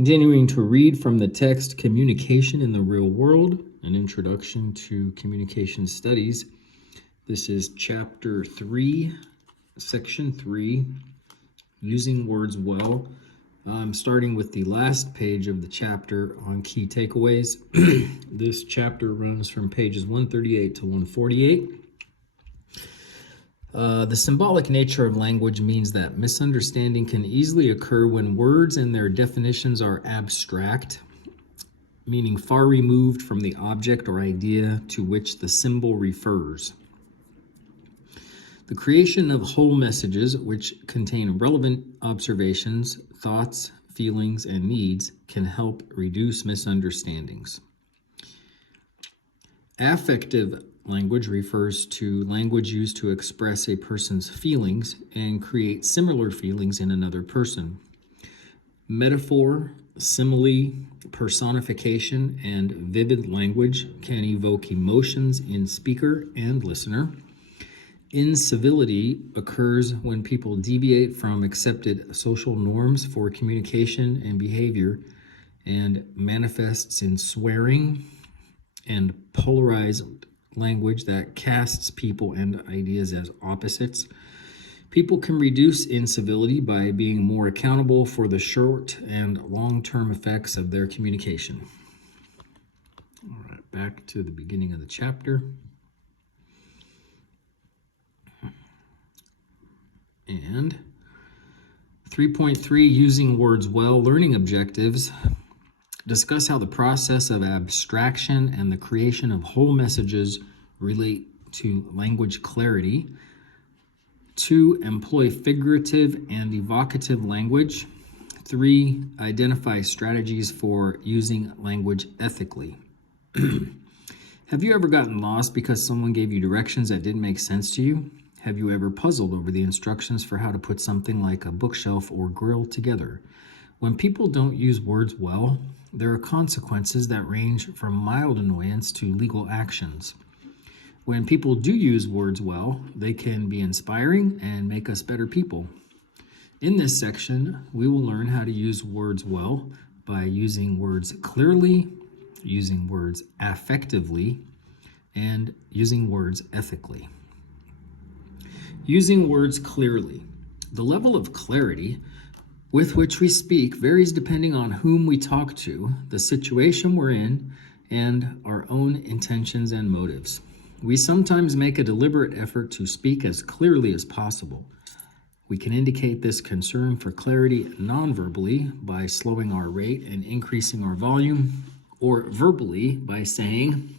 Continuing to read from the text Communication in the Real World, an introduction to communication studies. This is chapter 3, section 3, using words well. I'm starting with the last page of the chapter on key takeaways. This chapter runs from pages 138 to 148. The symbolic nature of language means that misunderstanding can easily occur when words and their definitions are abstract, meaning far removed from the object or idea to which the symbol refers. The creation of whole messages, which contain relevant observations, thoughts, feelings, and needs, can help reduce misunderstandings. Affective language refers to language used to express a person's feelings and create similar feelings in another person. Metaphor, simile, personification, and vivid language can evoke emotions in speaker and listener. Incivility occurs when people deviate from accepted social norms for communication and behavior and manifests in swearing and polarized language that casts people and ideas as opposites. People can reduce incivility by being more accountable for the short and long-term effects of their communication. All right, back to the beginning of the chapter. And 3.3, using words well, learning objectives. Discuss how the process of abstraction and the creation of whole messages relate to language clarity. 2, employ figurative and evocative language. 3, identify strategies for using language ethically. Have you ever gotten lost because someone gave you directions that didn't make sense to you? Have you ever puzzled over the instructions for how to put something like a bookshelf or grill together? When people don't use words well, there are consequences that range from mild annoyance to legal actions. When people do use words well, they can be inspiring and make us better people. In this section, we will learn how to use words well by using words clearly, using words affectively, and using words ethically. Using words clearly. The level of clarity with which we speak varies depending on whom we talk to, the situation we're in, and our own intentions and motives. We sometimes make a deliberate effort to speak as clearly as possible. We can indicate this concern for clarity non-verbally by slowing our rate and increasing our volume, or verbally by saying,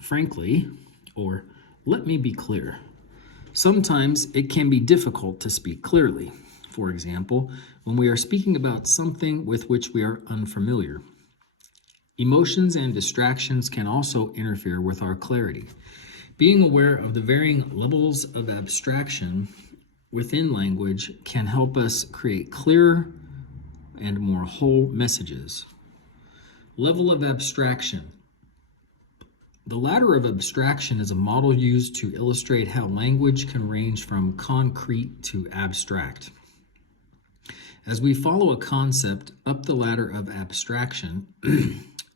frankly, or let me be clear. Sometimes it can be difficult to speak clearly. For example, when we are speaking about something with which we are unfamiliar. Emotions and distractions can also interfere with our clarity. Being aware of the varying levels of abstraction within language can help us create clearer and more whole messages. Level of abstraction. The ladder of abstraction is a model used to illustrate how language can range from concrete to abstract. As we follow a concept up the ladder of abstraction,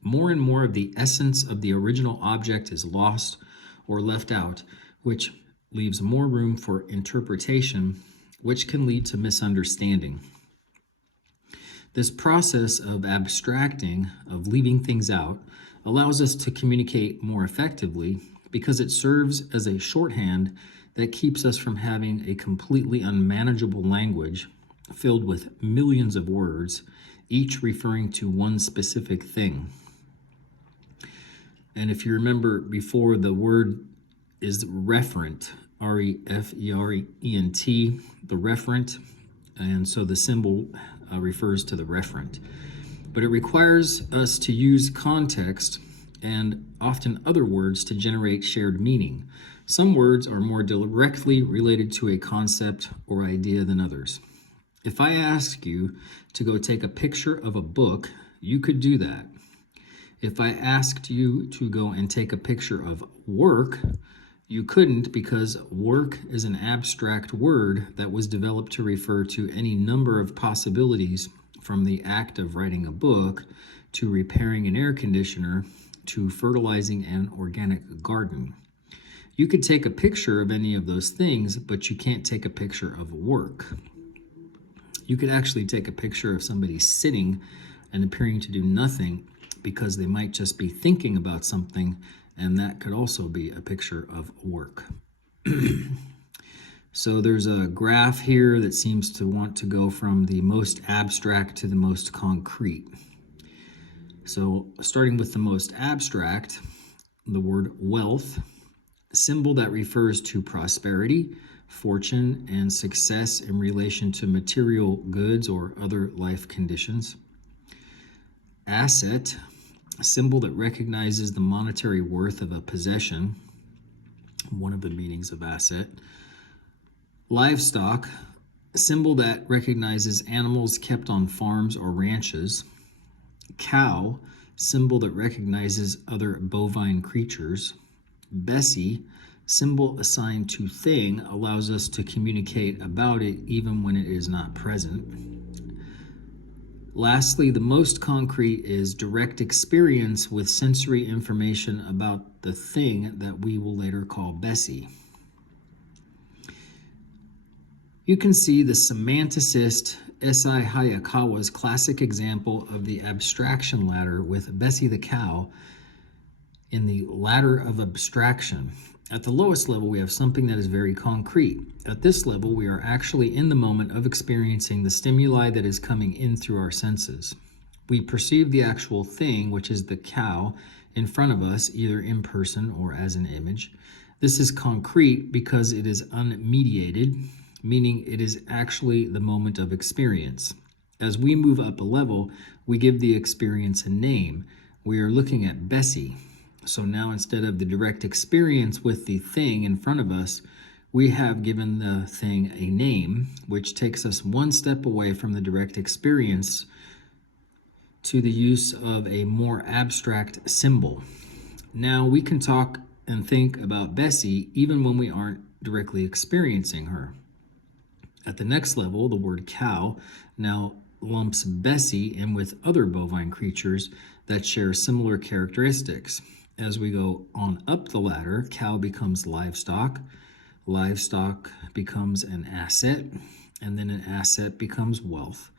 more and more of the essence of the original object is lost or left out, which leaves more room for interpretation, which can lead to misunderstanding. This process of abstracting, of leaving things out, allows us to communicate more effectively because it serves as a shorthand that keeps us from having a completely unmanageable language filled with millions of words, each referring to one specific thing. And if you remember before, the word is referent, R-E-F-E-R-E-N-T, the referent, and so the symbol refers to the referent. But it requires us to use context and often other words to generate shared meaning. Some words are more directly related to a concept or idea than others. If I ask you to go take a picture of a book, you could do that. If I asked you to go and take a picture of work, you couldn't, because work is an abstract word that was developed to refer to any number of possibilities from the act of writing a book to repairing an air conditioner to fertilizing an organic garden. You could take a picture of any of those things, but you can't take a picture of work. You could actually take a picture of somebody sitting and appearing to do nothing because they might just be thinking about something, and that could also be a picture of work. So there's a graph here that seems to want to go from the most abstract to the most concrete. So starting with the most abstract, the word wealth, a symbol that refers to prosperity, fortune, and success in relation to material goods or other life conditions. Asset, a symbol that recognizes the monetary worth of a possession, one of the meanings of asset. Livestock, a symbol that recognizes animals kept on farms or ranches. Cow, symbol that recognizes other bovine creatures. Bessie, symbol assigned to thing, allows us to communicate about it even when it is not present. Lastly, the most concrete is direct experience with sensory information about the thing that we will later call Bessie. You can see the semanticist S.I. Hayakawa's classic example of the abstraction ladder with Bessie the cow in the ladder of abstraction. At the lowest level, we have something that is very concrete. At this level, we are actually in the moment of experiencing the stimuli that is coming in through our senses. We perceive the actual thing, which is the cow, in front of us, either in person or as an image. This is concrete because it is unmediated, meaning it is actually the moment of experience. As we move up a level, we give the experience a name. We are looking at Bessie. So now instead of the direct experience with the thing in front of us, we have given the thing a name, which takes us one step away from the direct experience to the use of a more abstract symbol. Now we can talk and think about Bessie even when we aren't directly experiencing her. At the next level, the word cow now lumps Bessie in with other bovine creatures that share similar characteristics. As we go on up the ladder, cow becomes livestock, livestock becomes an asset, and then an asset becomes wealth.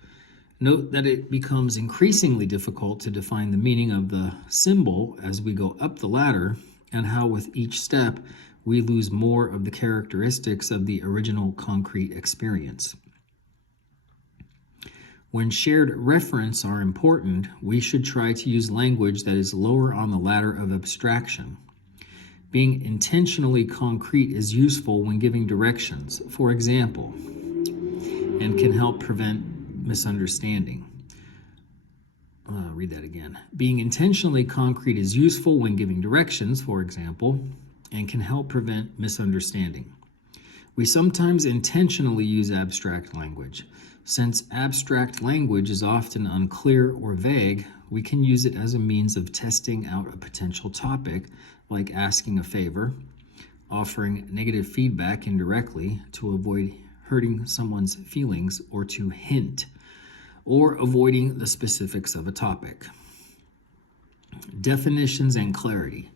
Note that it becomes increasingly difficult to define the meaning of the symbol as we go up the ladder, and how with each step we lose more of the characteristics of the original concrete experience. When shared reference are important, we should try to use language that is lower on the ladder of abstraction. Being intentionally concrete is useful when giving directions, for example, and can help prevent misunderstanding. Read that again. Being intentionally concrete is useful when giving directions, for example, and can help prevent misunderstanding. We sometimes intentionally use abstract language. Since abstract language is often unclear or vague, we can use it as a means of testing out a potential topic, like asking a favor, offering negative feedback indirectly to avoid hurting someone's feelings, or to hint, or avoiding the specifics of a topic. Definitions and clarity.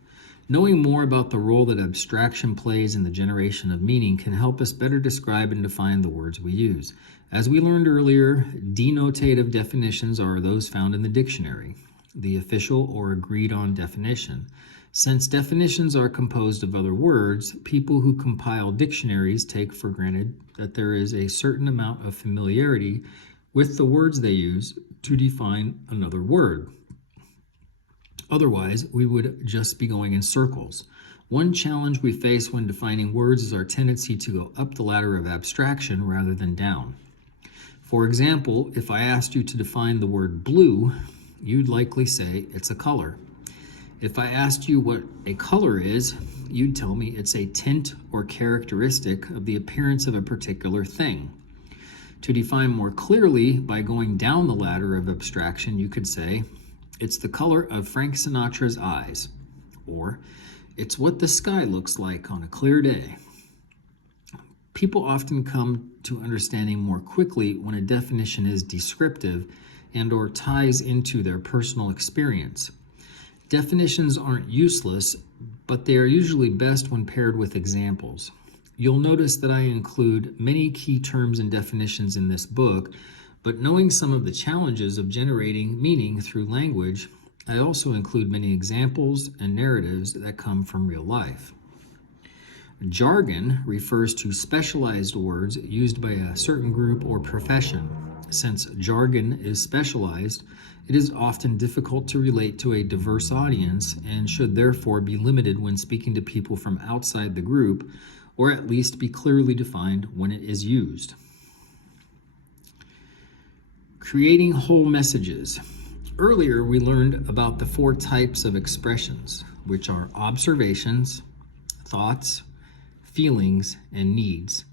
Knowing more about the role that abstraction plays in the generation of meaning can help us better describe and define the words we use. As we learned earlier, denotative definitions are those found in the dictionary, the official or agreed-on definition. Since definitions are composed of other words, people who compile dictionaries take for granted that there is a certain amount of familiarity with the words they use to define another word. Otherwise, we would just be going in circles. One challenge we face when defining words is our tendency to go up the ladder of abstraction rather than down. For example, if I asked you to define the word blue, you'd likely say it's a color. If I asked you what a color is, you'd tell me it's a tint or characteristic of the appearance of a particular thing. To define more clearly, by going down the ladder of abstraction, you could say, it's the color of Frank Sinatra's eyes, or it's what the sky looks like on a clear day. People often come to understanding more quickly when a definition is descriptive and/or ties into their personal experience. Definitions aren't useless, but they are usually best when paired with examples. You'll notice that I include many key terms and definitions in this book, but knowing some of the challenges of generating meaning through language, I also include many examples and narratives that come from real life. Jargon refers to specialized words used by a certain group or profession. Since jargon is specialized, it is often difficult to relate to a diverse audience and should therefore be limited when speaking to people from outside the group, or at least be clearly defined when it is used. Creating whole messages. Earlier, we learned about the 4 types of expressions, which are observations, thoughts, feelings, and needs.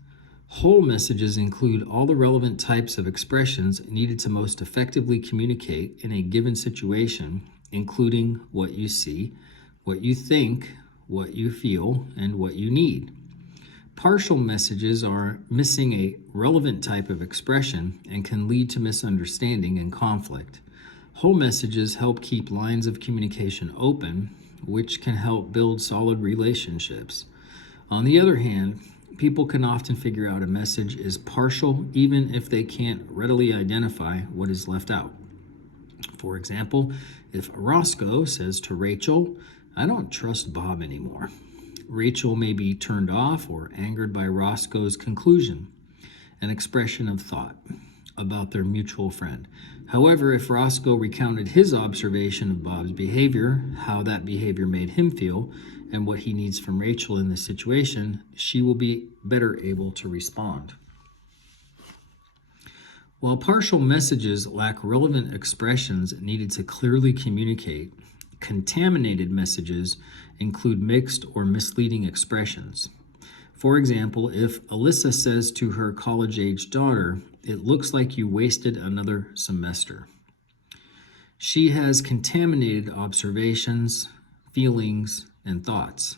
Whole messages include all the relevant types of expressions needed to most effectively communicate in a given situation, including what you see, what you think, what you feel, and what you need. Partial messages are missing a relevant type of expression and can lead to misunderstanding and conflict. Whole messages help keep lines of communication open, which can help build solid relationships. On the other hand, people can often figure out a message is partial even if they can't readily identify what is left out. For example, if Roscoe says to Rachel, "I don't trust Bob anymore," Rachel may be turned off or angered by Roscoe's conclusion, an expression of thought about their mutual friend. However, if Roscoe recounted his observation of Bob's behavior, how that behavior made him feel, and what he needs from Rachel in this situation, she will be better able to respond. While partial messages lack relevant expressions needed to clearly communicate, contaminated messages include mixed or misleading expressions. For example, if Alyssa says to her college-age daughter, "It looks like you wasted another semester," she has contaminated observations, feelings, and thoughts.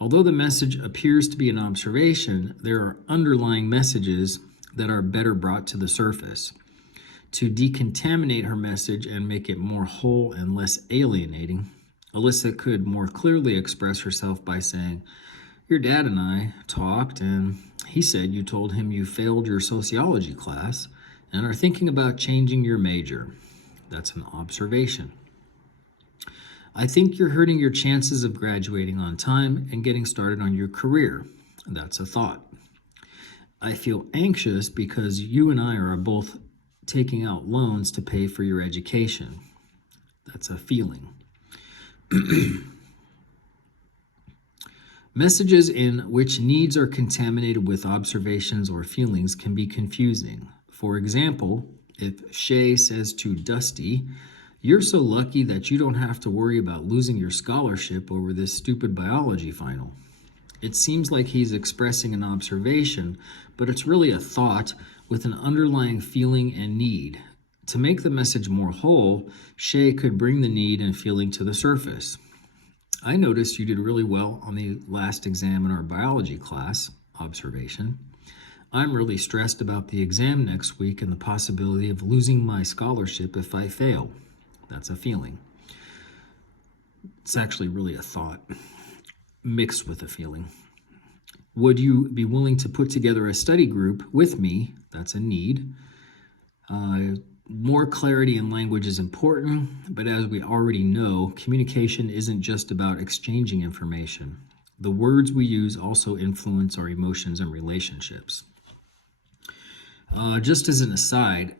Although the message appears to be an observation, there are underlying messages that are better brought to the surface. To decontaminate her message and make it more whole and less alienating, Alyssa could more clearly express herself by saying, "Your dad and I talked, and he said you told him you failed your sociology class and are thinking about changing your major." That's an observation. "I think you're hurting your chances of graduating on time and getting started on your career." That's a thought. "I feel anxious because you and I are both taking out loans to pay for your education." That's a feeling. Messages in which needs are contaminated with observations or feelings can be confusing. For example, if Shay says to Dusty, "You're so lucky that you don't have to worry about losing your scholarship over this stupid biology final," it seems like he's expressing an observation, but it's really a thought with an underlying feeling and need. To make the message more whole, Shay could bring the need and feeling to the surface. "I noticed you did really well on the last exam in our biology class," observation. "I'm really stressed about the exam next week and the possibility of losing my scholarship if I fail." That's a feeling. It's actually really a thought mixed with a feeling. "Would you be willing to put together a study group with me?" That's a need. More clarity in language is important, but as we already know, communication isn't just about exchanging information. The words we use also influence our emotions and relationships. Just as an aside,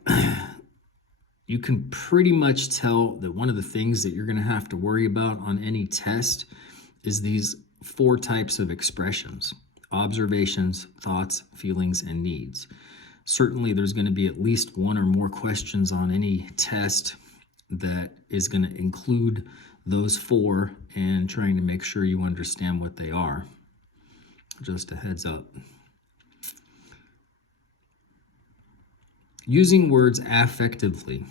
you can pretty much tell that one of the things that you're going to have to worry about on any test is these 4 types of expressions: observations, thoughts, feelings, and needs. Certainly there's going to be at least 1 or more questions on any test that is going to include those 4 and trying to make sure you understand what they are. Just a heads up. Using words affectively.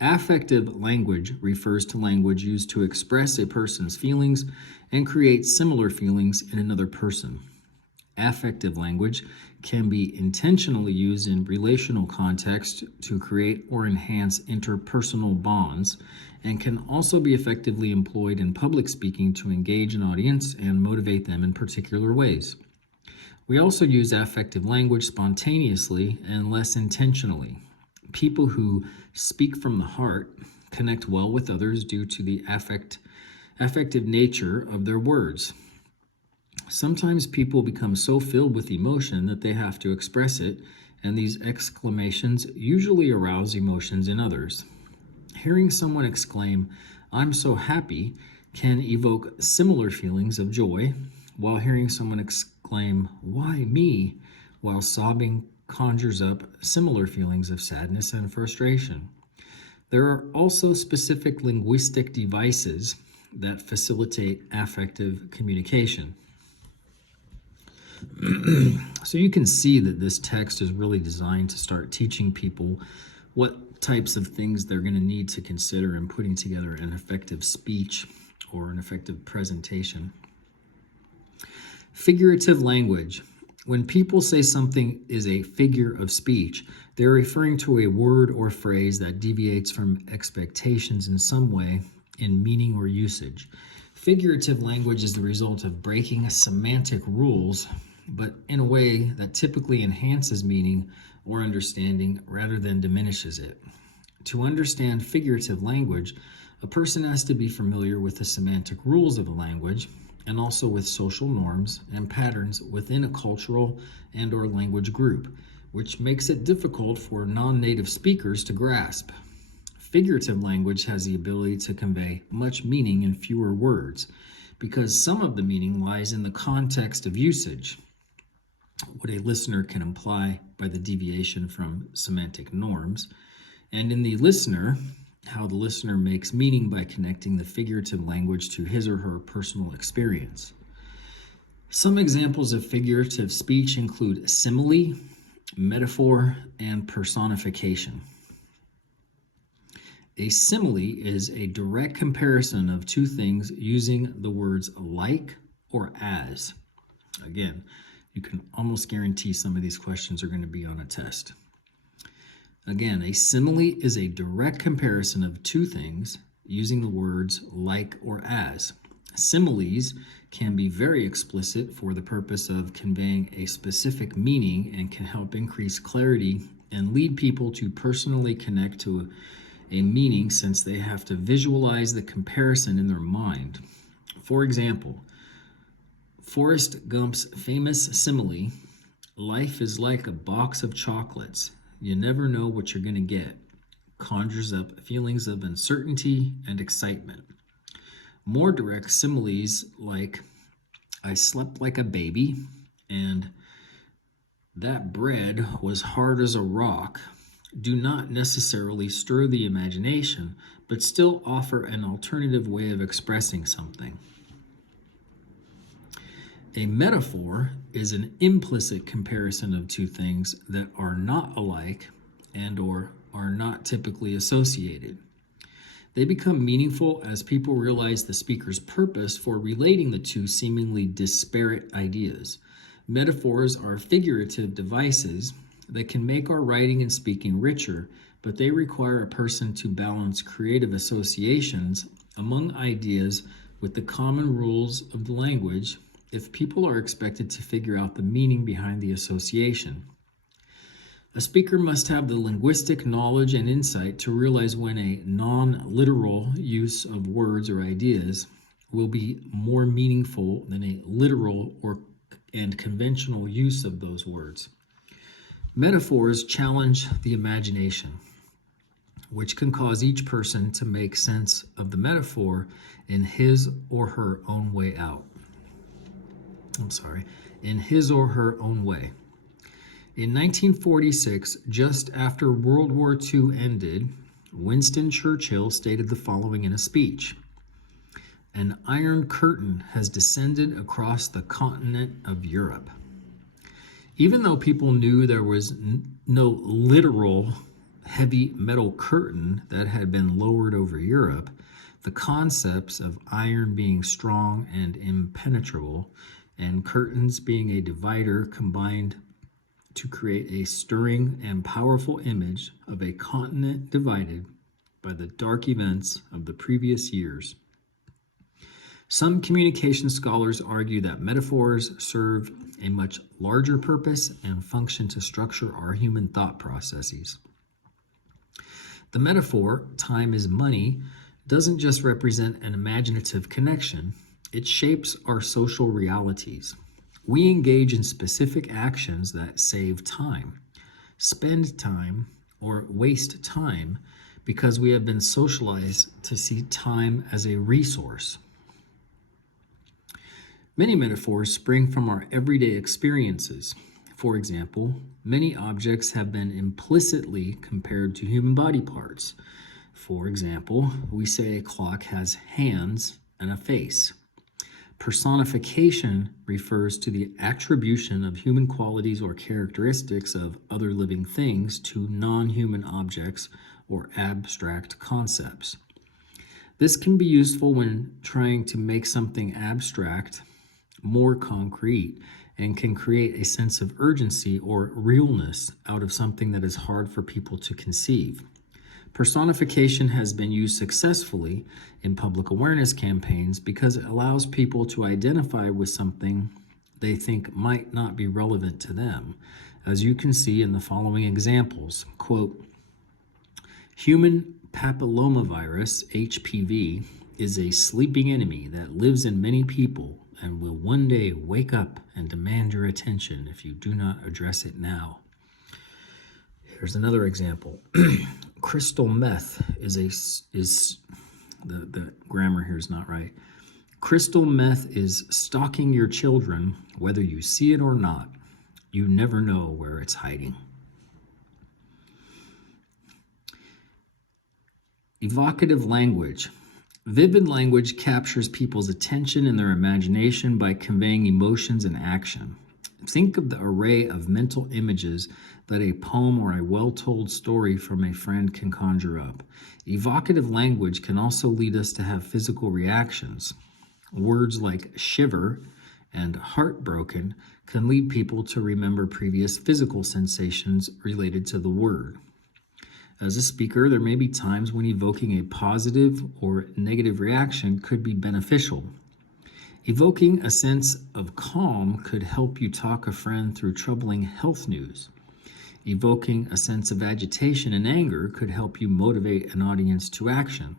Affective language refers to language used to express a person's feelings and create similar feelings in another person. Affective language can be intentionally used in relational context to create or enhance interpersonal bonds, and can also be effectively employed in public speaking to engage an audience and motivate them in particular ways. We also use affective language spontaneously and less intentionally. People who speak from the heart connect well with others due to the affective nature of their words. Sometimes people become so filled with emotion that they have to express it, and these exclamations usually arouse emotions in others. Hearing someone exclaim, "I'm so happy," can evoke similar feelings of joy, while hearing someone exclaim, "Why me?" while sobbing conjures up similar feelings of sadness and frustration. There are also specific linguistic devices that facilitate affective communication. So you can see that this text is really designed to start teaching people what types of things they're going to need to consider in putting together an effective speech or an effective presentation. Figurative language. When people say something is a figure of speech, they're referring to a word or phrase that deviates from expectations in some way in meaning or usage. Figurative language is the result of breaking semantic rules, but in a way that typically enhances meaning or understanding rather than diminishes it. To understand figurative language, a person has to be familiar with the semantic rules of the language and also with social norms and patterns within a cultural and or language group, which makes it difficult for non-native speakers to grasp. Figurative language has the ability to convey much meaning in fewer words, because some of the meaning lies in the context of usage, what a listener can imply by the deviation from semantic norms, and in the listener, how the listener makes meaning by connecting the figurative language to his or her personal experience. Some examples of figurative speech include simile, metaphor, and personification. A simile is a direct comparison of two things using the words like or as. Again, you can almost guarantee some of these questions are going to be on a test. Again, a simile is a direct comparison of two things using the words like or as. Similes can be very explicit for the purpose of conveying a specific meaning and can help increase clarity and lead people to personally connect to a meaning, since they have to visualize the comparison in their mind. For example, Forrest Gump's famous simile, "Life is like a box of chocolates. You never know what you're going to get," conjures up feelings of uncertainty and excitement. More direct similes like "I slept like a baby" and "that bread was hard as a rock" do not necessarily stir the imagination, but still offer an alternative way of expressing something. A metaphor is an implicit comparison of two things that are not alike and or are not typically associated. They become meaningful as people realize the speaker's purpose for relating the two seemingly disparate ideas. Metaphors are figurative devices that can make our writing and speaking richer, but they require a person to balance creative associations among ideas with the common rules of the language if people are expected to figure out the meaning behind the association. A speaker must have the linguistic knowledge and insight to realize when a non-literal use of words or ideas will be more meaningful than a literal and conventional use of those words. Metaphors challenge the imagination, which can cause each person to make sense of the metaphor in his or her own way. In 1946, just after World War II ended, Winston Churchill stated the following in a speech: "An iron curtain has descended across the continent of Europe." Even though people knew there was no literal heavy metal curtain that had been lowered over Europe, the concepts of iron being strong and impenetrable and curtains being a divider combined to create a stirring and powerful image of a continent divided by the dark events of the previous years. Some communication scholars argue that metaphors serve a much larger purpose and function to structure our human thought processes. The metaphor, time is money, doesn't just represent an imaginative connection, it shapes our social realities. We engage in specific actions that save time, spend time, or waste time because we have been socialized to see time as a resource. Many metaphors spring from our everyday experiences. For example, many objects have been implicitly compared to human body parts. For example, we say a clock has hands and a face. Personification refers to the attribution of human qualities or characteristics of other living things to non-human objects or abstract concepts. This can be useful when trying to make something abstract more concrete and can create a sense of urgency or realness out of something that is hard for people to conceive. Personification has been used successfully in public awareness campaigns because it allows people to identify with something they think might not be relevant to them, as you can see in the following examples. Quote, human papillomavirus, HPV, is a sleeping enemy that lives in many people and will one day wake up and demand your attention if you do not address it now. Here's another example. Crystal meth is the grammar here is not right. Crystal meth is stalking your children, whether you see it or not. You never know where it's hiding. Evocative language. Vivid language captures people's attention and their imagination by conveying emotions and action. Think of the array of mental images that a poem or a well-told story from a friend can conjure up. Evocative language can also lead us to have physical reactions. Words like shiver and heartbroken can lead people to remember previous physical sensations related to the word. As a speaker, there may be times when evoking a positive or negative reaction could be beneficial. Evoking a sense of calm could help you talk a friend through troubling health news. Evoking a sense of agitation and anger could help you motivate an audience to action.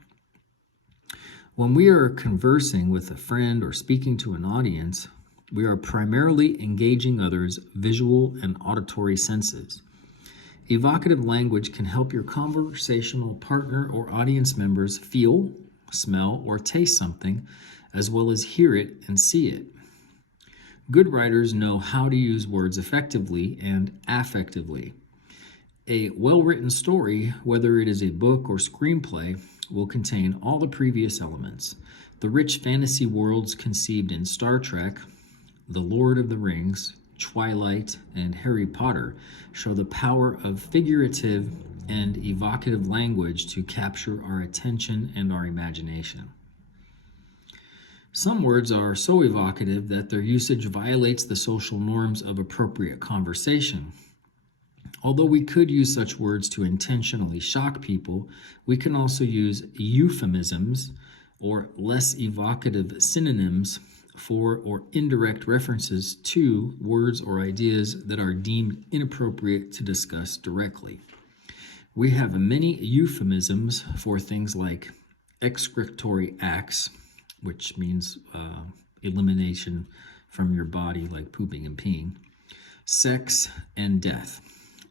When we are conversing with a friend or speaking to an audience, we are primarily engaging others' visual and auditory senses. Evocative language can help your conversational partner or audience members feel, smell, or taste something, as well as hear it and see it. Good writers know how to use words effectively and affectively. A well-written story, whether it is a book or screenplay, will contain all the previous elements. The rich fantasy worlds conceived in Star Trek, The Lord of the Rings, Twilight, and Harry Potter show the power of figurative and evocative language to capture our attention and our imagination. Some words are so evocative that their usage violates the social norms of appropriate conversation. Although we could use such words to intentionally shock people, we can also use euphemisms or less evocative synonyms for or indirect references to words or ideas that are deemed inappropriate to discuss directly. We have many euphemisms for things like excretory acts, which means elimination from your body, like pooping and peeing, sex, and death.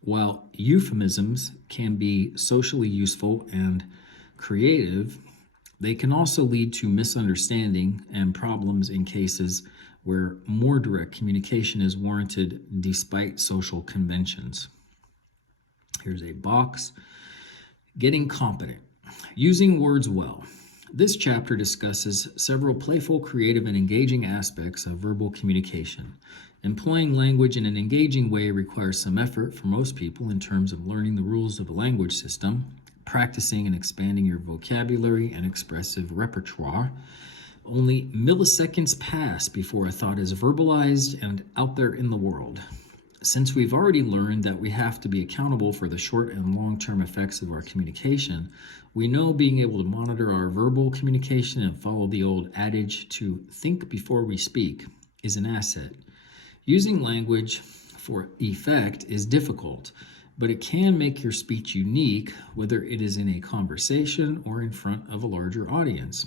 While euphemisms can be socially useful and creative, they can also lead to misunderstanding and problems in cases where more direct communication is warranted despite social conventions. Here's a box. Getting competent. Using words well. This chapter discusses several playful, creative, and engaging aspects of verbal communication. Employing language in an engaging way requires some effort for most people in terms of learning the rules of the language system, practicing and expanding your vocabulary and expressive repertoire, Only milliseconds pass before a thought is verbalized and out there in the world. Since we've already learned that we have to be accountable for the short and long-term effects of our communication, we know being able to monitor our verbal communication and follow the old adage to think before we speak is an asset. Using language for effect is difficult, but it can make your speech unique, whether it is in a conversation or in front of a larger audience.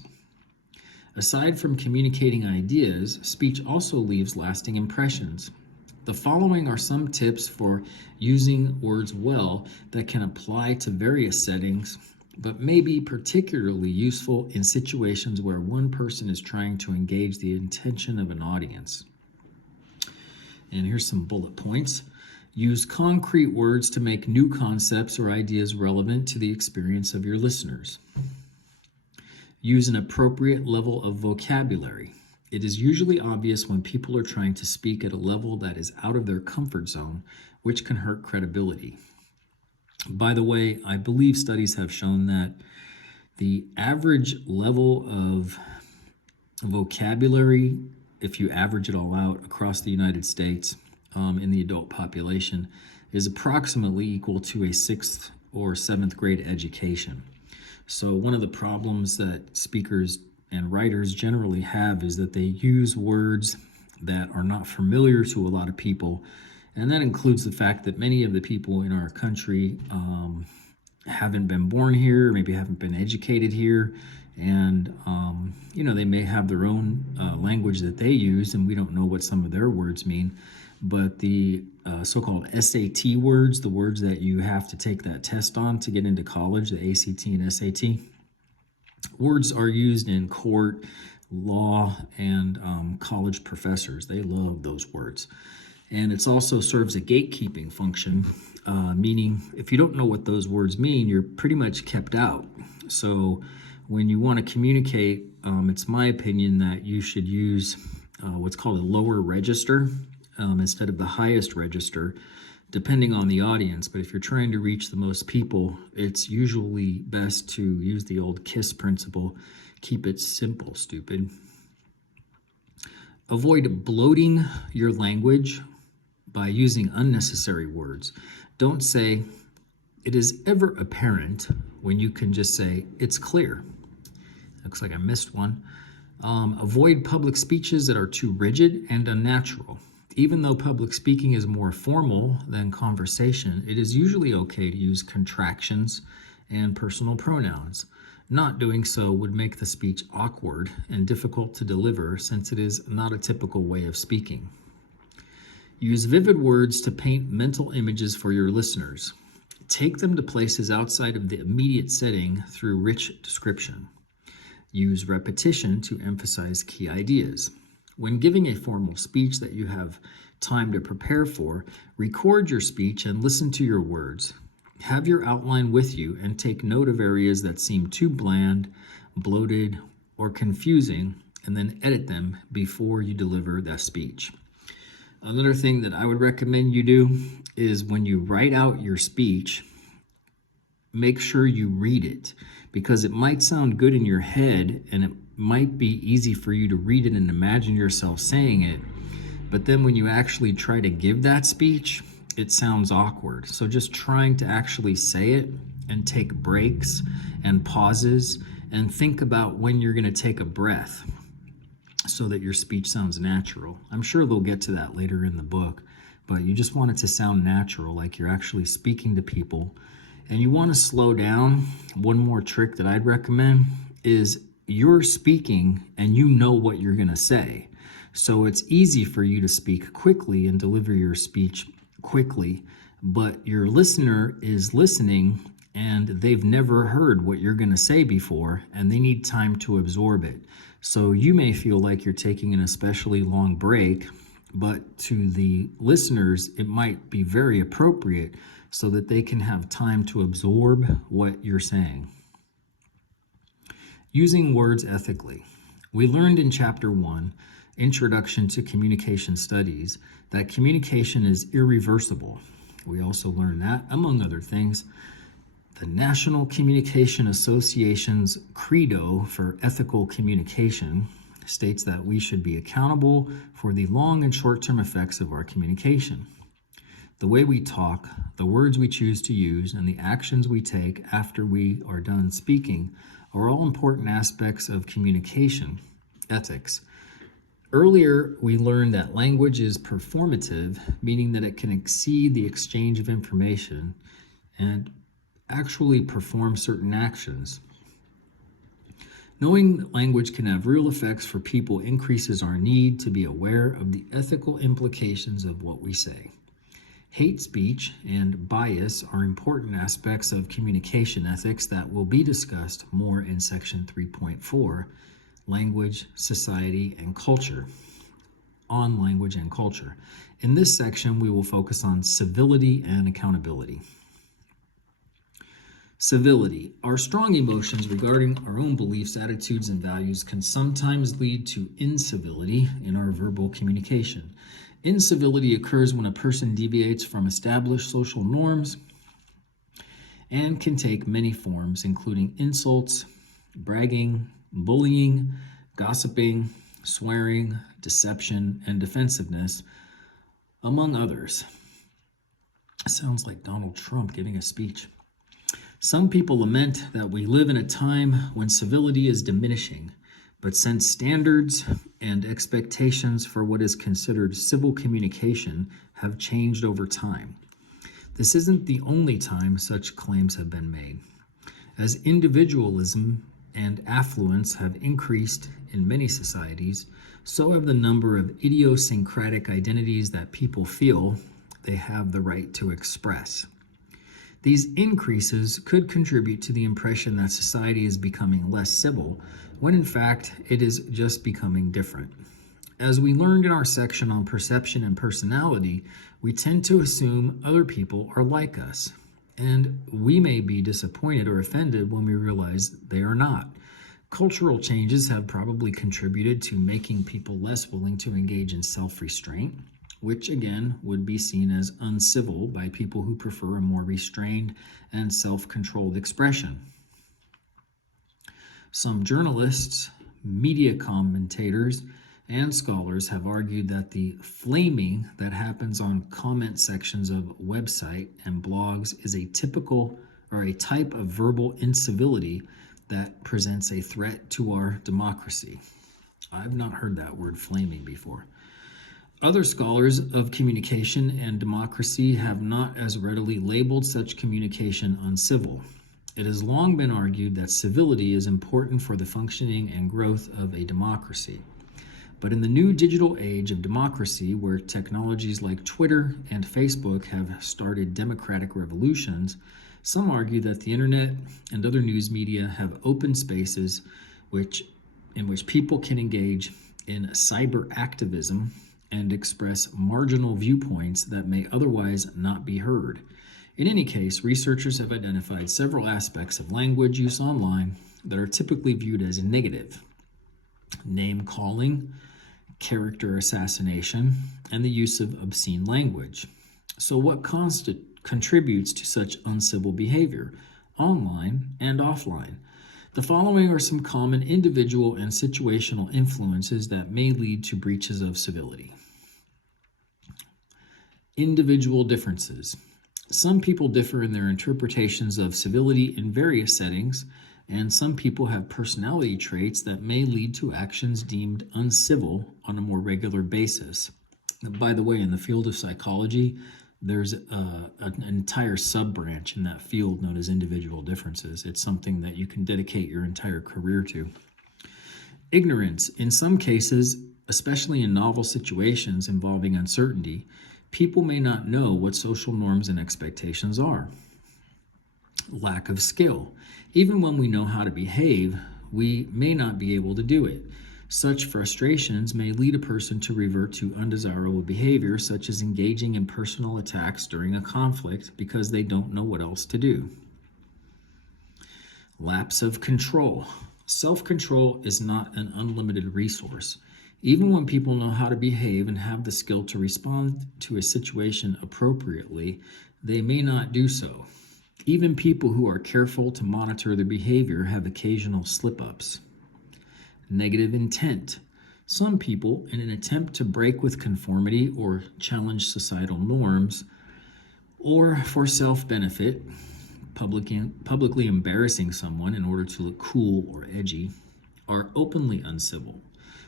Aside from communicating ideas, speech also leaves lasting impressions. The following are some tips for using words well that can apply to various settings, but may be particularly useful in situations where one person is trying to engage the attention of an audience. And here's some bullet points. Use concrete words to make new concepts or ideas relevant to the experience of your listeners. Use an appropriate level of vocabulary. It is usually obvious when people are trying to speak at a level that is out of their comfort zone, which can hurt credibility. By the way, I believe studies have shown that the average level of vocabulary, if you average it all out across the United States in the adult population, is approximately equal to a 6th or 7th grade education. So one of the problems that speakers and writers generally have is that they use words that are not familiar to a lot of people, and that includes the fact that many of the people in our country haven't been born here, maybe haven't been educated here, and they may have their own language that they use, and we don't know what some of their words mean. But the so-called SAT words, the words that you have to take that test on to get into college, the ACT and SAT, words are used in court, law, and college professors. They love those words. And it also serves a gatekeeping function, meaning if you don't know what those words mean, you're pretty much kept out. So when you want to communicate, it's my opinion that you should use what's called a lower register instead of the highest register, depending on the audience. But if you're trying to reach the most people, it's usually best to use the old KISS principle. Keep it simple, stupid. Avoid bloating your language by using unnecessary words. Don't say, "It is ever apparent," when you can just say, "It's clear." Looks like I missed one. Avoid public speeches that are too rigid and unnatural. Even though public speaking is more formal than conversation, it is usually okay to use contractions and personal pronouns. Not doing so would make the speech awkward and difficult to deliver, since it is not a typical way of speaking. Use vivid words to paint mental images for your listeners. Take them to places outside of the immediate setting through rich description. Use repetition to emphasize key ideas. When giving a formal speech that you have time to prepare for, record your speech and listen to your words. Have your outline with you and take note of areas that seem too bland, bloated, or confusing, and then edit them before you deliver that speech. Another thing that I would recommend you do is when you write out your speech, make sure you read it, because it might sound good in your head and it might be easy for you to read it and imagine yourself saying it, but then when you actually try to give that speech, it sounds awkward. So just trying to actually say it and take breaks and pauses and think about when you're going to take a breath so that your speech sounds natural. I'm sure they'll get to that later in the book, but you just want it to sound natural, like you're actually speaking to people. And you want to slow down. One more trick that I'd recommend is you're speaking and you know what you're going to say. So it's easy for you to speak quickly and deliver your speech quickly, but your listener is listening and they've never heard what you're going to say before, and they need time to absorb it. So you may feel like you're taking an especially long break, but to the listeners, it might be very appropriate so that they can have time to absorb what you're saying. Using words ethically. We learned in Chapter 1, Introduction to Communication Studies, that communication is irreversible. We also learned that, among other things, the National Communication Association's credo for ethical communication states that we should be accountable for the long and short-term effects of our communication. The way we talk, the words we choose to use, and the actions we take after we are done speaking are all important aspects of communication ethics. Earlier, we learned that language is performative, meaning that it can exceed the exchange of information and actually perform certain actions. Knowing that language can have real effects for people increases our need to be aware of the ethical implications of what we say. Hate speech and bias are important aspects of communication ethics that will be discussed more in section 3.4, Language, Society, and Culture, on language and culture. In this section, we will focus on civility and accountability. Civility. Our strong emotions regarding our own beliefs, attitudes, and values can sometimes lead to incivility in our verbal communication. Incivility occurs when a person deviates from established social norms and can take many forms, including insults, bragging, bullying, gossiping, swearing, deception, and defensiveness, among others. Sounds like Donald Trump giving a speech. Some people lament that we live in a time when civility is diminishing, but since standards and expectations for what is considered civil communication have changed over time, this isn't the only time such claims have been made. As individualism and affluence have increased in many societies, so have the number of idiosyncratic identities that people feel they have the right to express. These increases could contribute to the impression that society is becoming less civil, when in fact it is just becoming different. As we learned in our section on perception and personality, we tend to assume other people are like us, and we may be disappointed or offended when we realize they are not. Cultural changes have probably contributed to making people less willing to engage in self-restraint, which again would be seen as uncivil by people who prefer a more restrained and self-controlled expression. Some journalists, media commentators, and scholars have argued that the flaming that happens on comment sections of website and blogs is a typical or a type of verbal incivility that presents a threat to our democracy. I've not heard that word flaming before. Other scholars of communication and democracy have not as readily labeled such communication uncivil. It has long been argued that civility is important for the functioning and growth of a democracy. But in the new digital age of democracy, where technologies like Twitter and Facebook have started democratic revolutions, some argue that the internet and other news media have open spaces in which people can engage in cyber activism and express marginal viewpoints that may otherwise not be heard. In any case, researchers have identified several aspects of language use online that are typically viewed as negative: name calling, character assassination, and the use of obscene language. So what contributes to such uncivil behavior, online and offline? The following are some common individual and situational influences that may lead to breaches of civility. Individual differences. Some people differ in their interpretations of civility in various settings, and some people have personality traits that may lead to actions deemed uncivil on a more regular basis. By the way, in the field of psychology, there's an entire sub-branch in that field known as individual differences. It's something that you can dedicate your entire career to. Ignorance. In some cases, especially in novel situations involving uncertainty, people may not know what social norms and expectations are. Lack of skill. Even when we know how to behave, we may not be able to do it. Such frustrations may lead a person to revert to undesirable behavior, such as engaging in personal attacks during a conflict because they don't know what else to do. Lapse of control. Self-control is not an unlimited resource. Even when people know how to behave and have the skill to respond to a situation appropriately, they may not do so. Even people who are careful to monitor their behavior have occasional slip-ups. Negative intent. Some people, in an attempt to break with conformity or challenge societal norms, or for self-benefit, publicly embarrassing someone in order to look cool or edgy, are openly uncivil.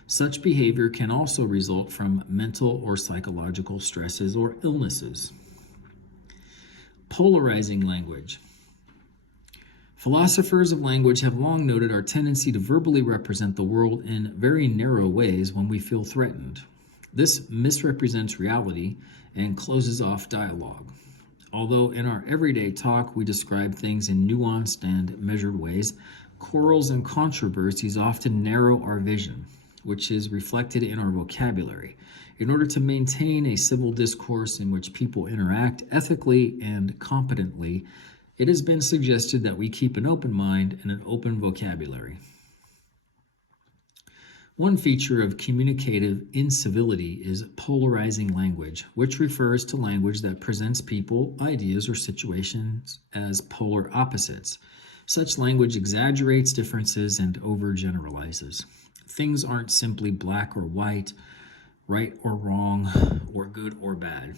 Such behavior can also result from mental or psychological stresses or illnesses. Polarizing language. Philosophers of language have long noted our tendency to verbally represent the world in very narrow ways when we feel threatened. This misrepresents reality and closes off dialogue. Although in our everyday talk we describe things in nuanced and measured ways, quarrels and controversies often narrow our vision, which is reflected in our vocabulary. In order to maintain a civil discourse in which people interact ethically and competently, it has been suggested that we keep an open mind and an open vocabulary. One feature of communicative incivility is polarizing language, which refers to language that presents people, ideas, or situations as polar opposites. Such language exaggerates differences and overgeneralizes. Things aren't simply black or white, right or wrong, or good or bad.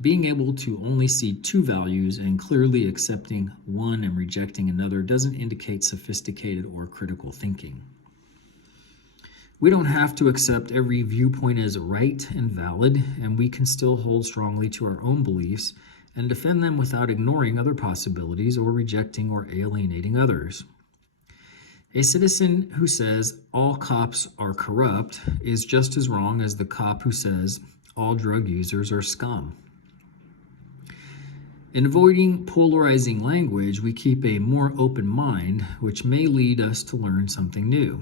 Being able to only see two values and clearly accepting one and rejecting another doesn't indicate sophisticated or critical thinking. We don't have to accept every viewpoint as right and valid, and we can still hold strongly to our own beliefs and defend them without ignoring other possibilities or rejecting or alienating others. A citizen who says all cops are corrupt is just as wrong as the cop who says all drug users are scum. In avoiding polarizing language, we keep a more open mind, which may lead us to learn something new.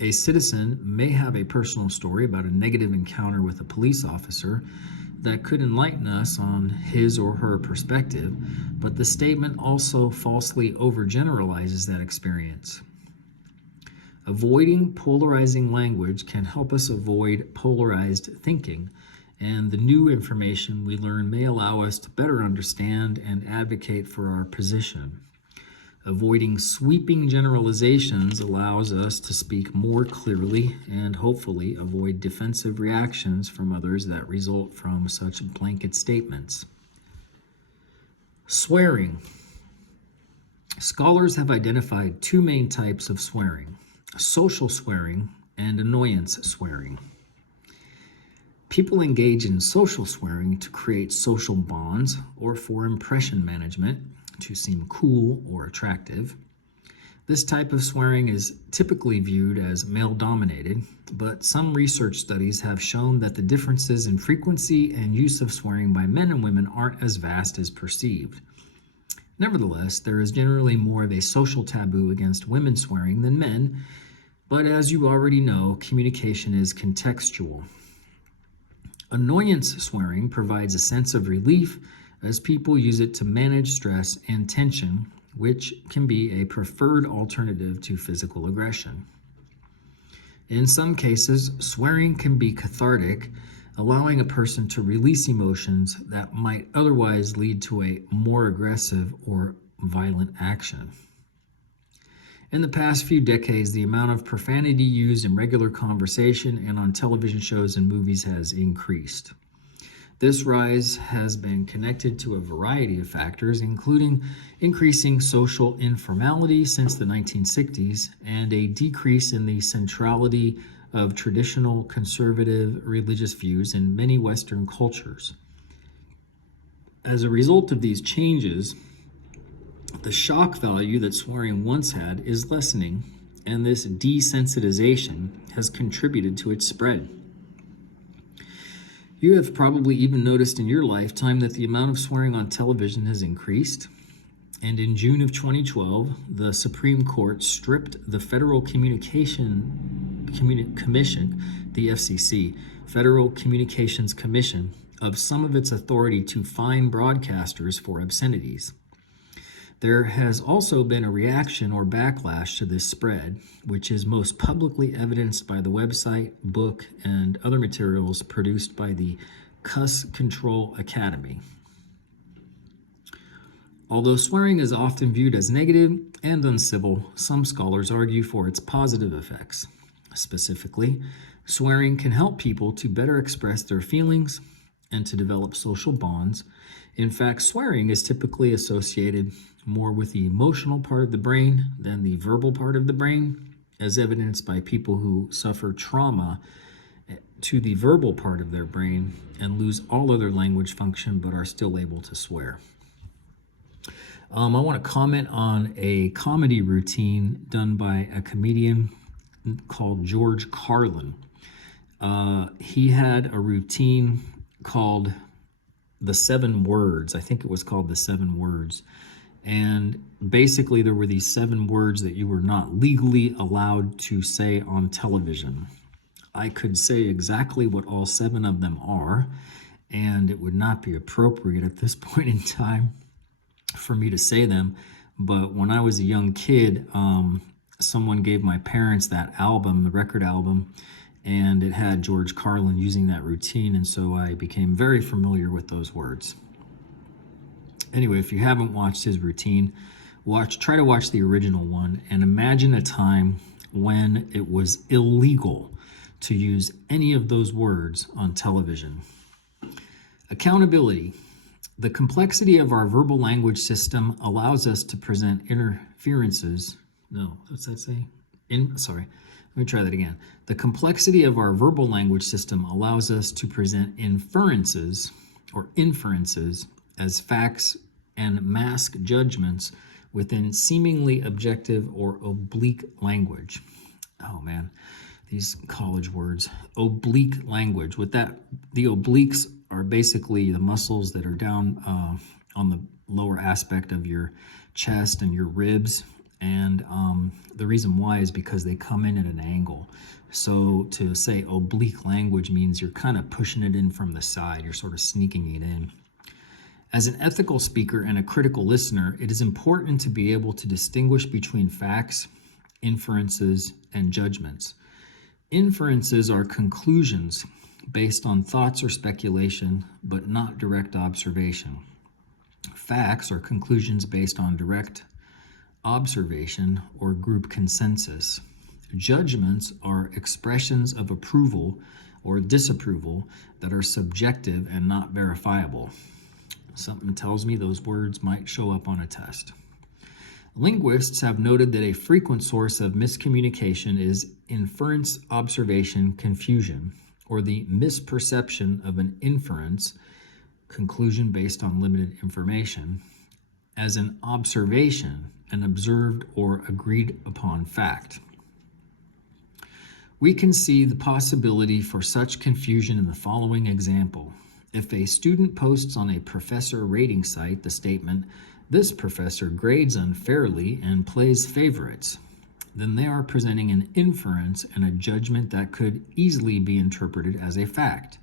A citizen may have a personal story about a negative encounter with a police officer that could enlighten us on his or her perspective, but the statement also falsely overgeneralizes that experience. Avoiding polarizing language can help us avoid polarized thinking, and the new information we learn may allow us to better understand and advocate for our position. Avoiding sweeping generalizations allows us to speak more clearly and hopefully avoid defensive reactions from others that result from such blanket statements. Swearing. Scholars have identified two main types of swearing: social swearing and annoyance swearing. People engage in social swearing to create social bonds or for impression management, to seem cool or attractive. This type of swearing is typically viewed as male-dominated, but some research studies have shown that the differences in frequency and use of swearing by men and women aren't as vast as perceived. Nevertheless, there is generally more of a social taboo against women swearing than men, but as you already know, communication is contextual. Annoyance swearing provides a sense of relief as people use it to manage stress and tension, which can be a preferred alternative to physical aggression. In some cases, swearing can be cathartic, allowing a person to release emotions that might otherwise lead to a more aggressive or violent action. In the past few decades, the amount of profanity used in regular conversation and on television shows and movies has increased. This rise has been connected to a variety of factors, including increasing social informality since the 1960s and a decrease in the centrality of traditional conservative religious views in many Western cultures. As a result of these changes, the shock value that swearing once had is lessening, and this desensitization has contributed to its spread. You have probably even noticed in your lifetime that the amount of swearing on television has increased. And in June of 2012, the Supreme Court stripped the Federal Communication Commission, the FCC, Federal Communications Commission, of some of its authority to fine broadcasters for obscenities. There has also been a reaction or backlash to this spread, which is most publicly evidenced by the website, book, and other materials produced by the Cuss Control Academy. Although swearing is often viewed as negative and uncivil, some scholars argue for its positive effects. Specifically, swearing can help people to better express their feelings and to develop social bonds. In fact, swearing is typically associated more with the emotional part of the brain than the verbal part of the brain, as evidenced by people who suffer trauma to the verbal part of their brain and lose all other language function but are still able to swear. I want to comment on a comedy routine done by a comedian called George Carlin. He had a routine called the 7 words. I think it was called the 7 words. And basically there were these 7 words that you were not legally allowed to say on television. I could say exactly what all 7 of them are, and it would not be appropriate at this point in time for me to say them. But when I was a young kid, someone gave my parents that album, the record album, and it had George Carlin using that routine, and so I became very familiar with those words. Anyway, if you haven't watched his routine, try to watch the original one and imagine a time when it was illegal to use any of those words on television. Accountability. The complexity of our verbal language system allows us to present interferences. No, what's that say? Let me try that again. The complexity of our verbal language system allows us to present inferences as facts and mask judgments within seemingly objective or oblique language. Oh man, these college words. Oblique language. With that, the obliques are basically the muscles that are down on the lower aspect of your chest and your ribs. And the reason why is because they come in at an angle. So to say oblique language means you're kind of pushing it in from the side. You're sort of sneaking it in. As an ethical speaker and a critical listener, it is important to be able to distinguish between facts, inferences, and judgments. Inferences are conclusions based on thoughts or speculation, but not direct observation. Facts are conclusions based on direct observation or group consensus. Judgments are expressions of approval or disapproval that are subjective and not verifiable. Something tells me those words might show up on a test. Linguists have noted that a frequent source of miscommunication is inference observation confusion, or the misperception of an inference, conclusion based on limited information, as an observation, an observed or agreed upon fact. We can see the possibility for such confusion in the following example. If a student posts on a professor rating site the statement, "This professor grades unfairly and plays favorites," then they are presenting an inference and a judgment that could easily be interpreted as a fact.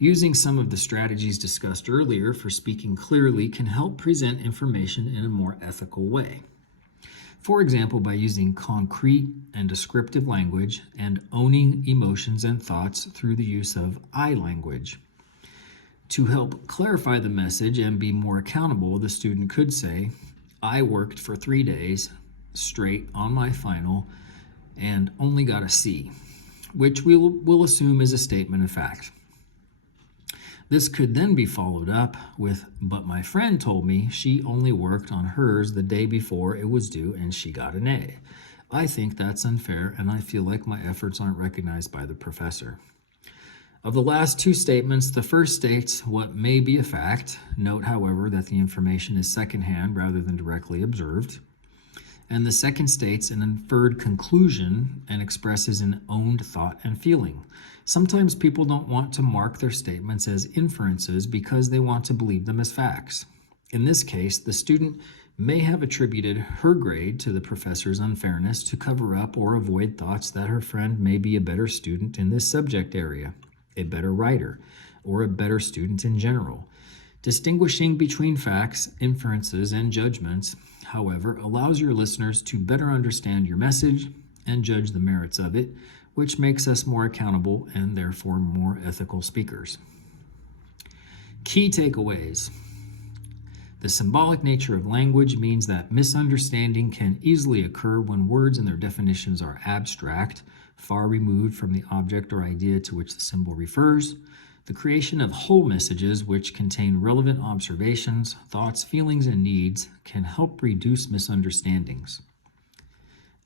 Using some of the strategies discussed earlier for speaking clearly can help present information in a more ethical way. For example, by using concrete and descriptive language and owning emotions and thoughts through the use of I language. To help clarify the message and be more accountable, the student could say, "I worked for 3 days straight on my final and only got a C," which we'll assume is a statement of fact. This could then be followed up with, "But my friend told me she only worked on hers the day before it was due and she got an A. I think that's unfair and I feel like my efforts aren't recognized by the professor." Of the last 2 statements, the first states what may be a fact. Note, however, that the information is secondhand rather than directly observed. And the second states an inferred conclusion and expresses an owned thought and feeling. Sometimes people don't want to mark their statements as inferences because they want to believe them as facts. In this case, the student may have attributed her grade to the professor's unfairness to cover up or avoid thoughts that her friend may be a better student in this subject area, a better writer, or a better student in general. Distinguishing between facts, inferences, and judgments, however, allows your listeners to better understand your message and judge the merits of it, which makes us more accountable and therefore more ethical speakers. Key takeaways. The symbolic nature of language means that misunderstanding can easily occur when words and their definitions are abstract, far removed from the object or idea to which the symbol refers. The creation of whole messages, which contain relevant observations, thoughts, feelings, and needs, can help reduce misunderstandings.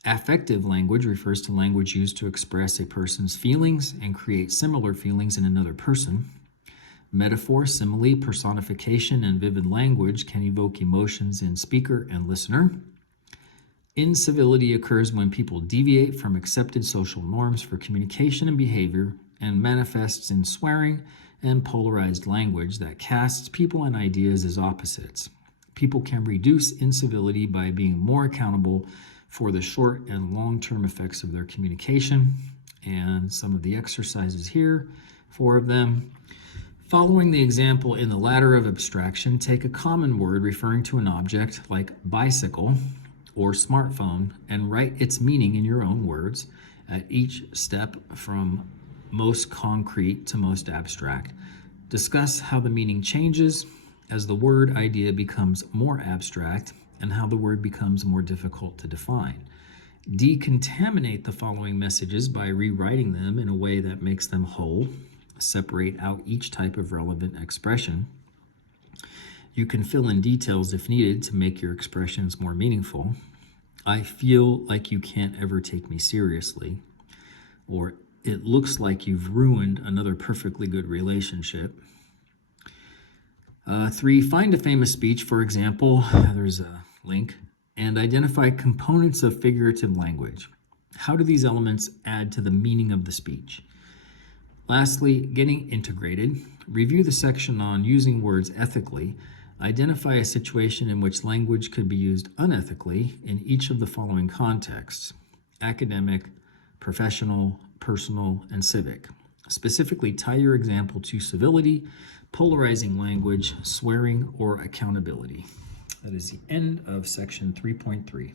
Affective language refers to language used to express a person's feelings and create similar feelings in another person. Metaphor, simile, personification, and vivid language can evoke emotions in speaker and listener. Incivility occurs when people deviate from accepted social norms for communication and behavior and manifests in swearing and polarized language that casts people and ideas as opposites. People can reduce incivility by being more accountable for the short and long-term effects of their communication. And some of the exercises here, 4 of them. Following the example in the ladder of abstraction, take a common word referring to an object like bicycle or smartphone and write its meaning in your own words at each step from most concrete to most abstract. Discuss how the meaning changes as the word idea becomes more abstract and how the word becomes more difficult to define. Decontaminate the following messages by rewriting them in a way that makes them whole. Separate out each type of relevant expression. You can fill in details if needed to make your expressions more meaningful. I feel like you can't ever take me seriously. Or it looks like you've ruined another perfectly good relationship. 3, find a famous speech, for example, there's a link, and identify components of figurative language. How do these elements add to the meaning of the speech? Lastly, getting integrated. Review the section on using words ethically. Identify a situation in which language could be used unethically in each of the following contexts: academic, professional, personal, and civic. Specifically, tie your example to civility, polarizing language, swearing, or accountability. That is the end of section 3.3.